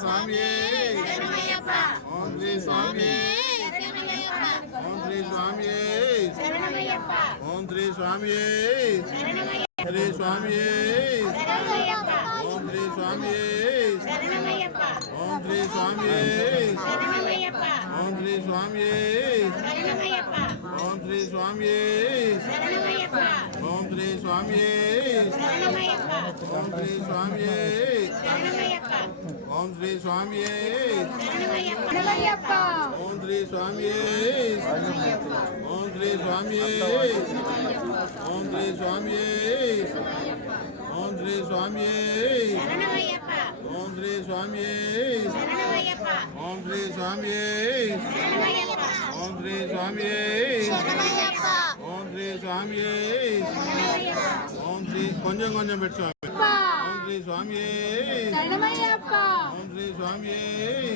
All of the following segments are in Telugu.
స్వామియే శరణమయ్యప్ప ఓం శ్రీ స్వామియే శరణమయ్యప్ప ఓం శ్రీ స్వామియే శరణమయ్యప్ప ఓం శ్రీ స్వామియే శరణమయ్యప్ప శ్రీ స్వామియే శరణమయ్యప్ప ఓం శ్రీ స్వామియే శరణమయ్యప్ప ఓం శ్రీ స్వామియే శరణమయ్యప్ప ఓం శ్రీ స్వామియే శరణమయ్యప్ప ఓం శ్రీ స్వామియే శరణమయ్యప్ప ఓం శ్రీ స్వామియే శరణమయ్యప్ప ఓం శ్రీ స్వామియే శరణమయ్యప్ప ఓం శ్రీ స్వామియే శరణమయ్యప్ప ఓం శ్రీ స్వామియే ఓం శ్రీ స్వామియే ఓం శ్రీ స్వామియే ఓం శ్రీ స్వామియే శరణమయ్యప్ప ఓం శ్రీ స్వామియే శరణమయ్యప్ప ఓం శ్రీ స్వామియే శరణమయ్యప్ప ఓం శ్రీ స్వామియే శరణమయ్యప్ప ఓం శ్రీ స్వామియే శరణమయ్యప్ప ఓం శ్రీ కొంచెం కొంచెం పెట్టు స్వామి ఓం శ్రీ స్వామియే శరణమయ్యప్ప ఓం శ్రీ స్వామియే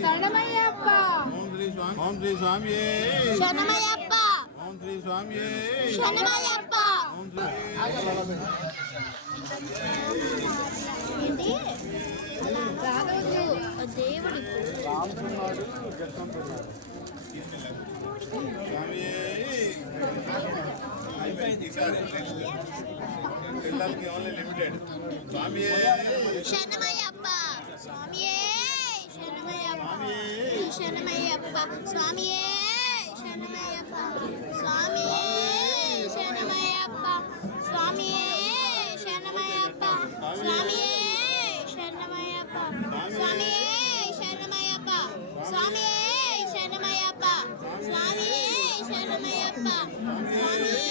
శరణమయ్యప్ప ఓం శ్రీ స్వామి ఓం శ్రీ స్వామియే శరణమయ్యప్ప ఓం శ్రీ స్వామియే శరణమయ్యప్ప ఓం శ్రీ ఇది రాగదు దేవుడి స్వామియే అయిపోయింది ఈసారి పిల్లలకి ఓన్లీ లిమిటెడ్ స్వామియే శరణమయ్యప్ప స్వామియే శరణమయ్యప్ప స్వామియే శరణమయ్యప్ప స్వామియే శరణమయ్యప్ప స్వామియే శరణమయ్యప్ప స్వామియే శరణమయ్యప్ప స్వామియే శరణమయ్యప్ప స్వామియే శరణమయ్యప్ప స్వామియే శరణమయ్యప్ప స్వామియే శరణమయ్యప్ప స్వామియే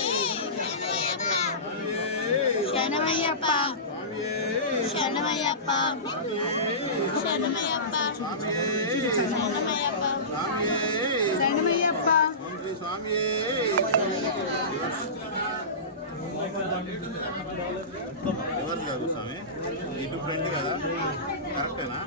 శరణమయ్యప్ప శరణమయ్యప్ప శరణమయ్యప్ప శరణమయ్యప్ప శరణమయ్యప్ప ఓం శ్రీ స్వామియే ఎవరు లేరు స్వామి ఇటు ఫ్రెండ్ కదా కరెక్టేనా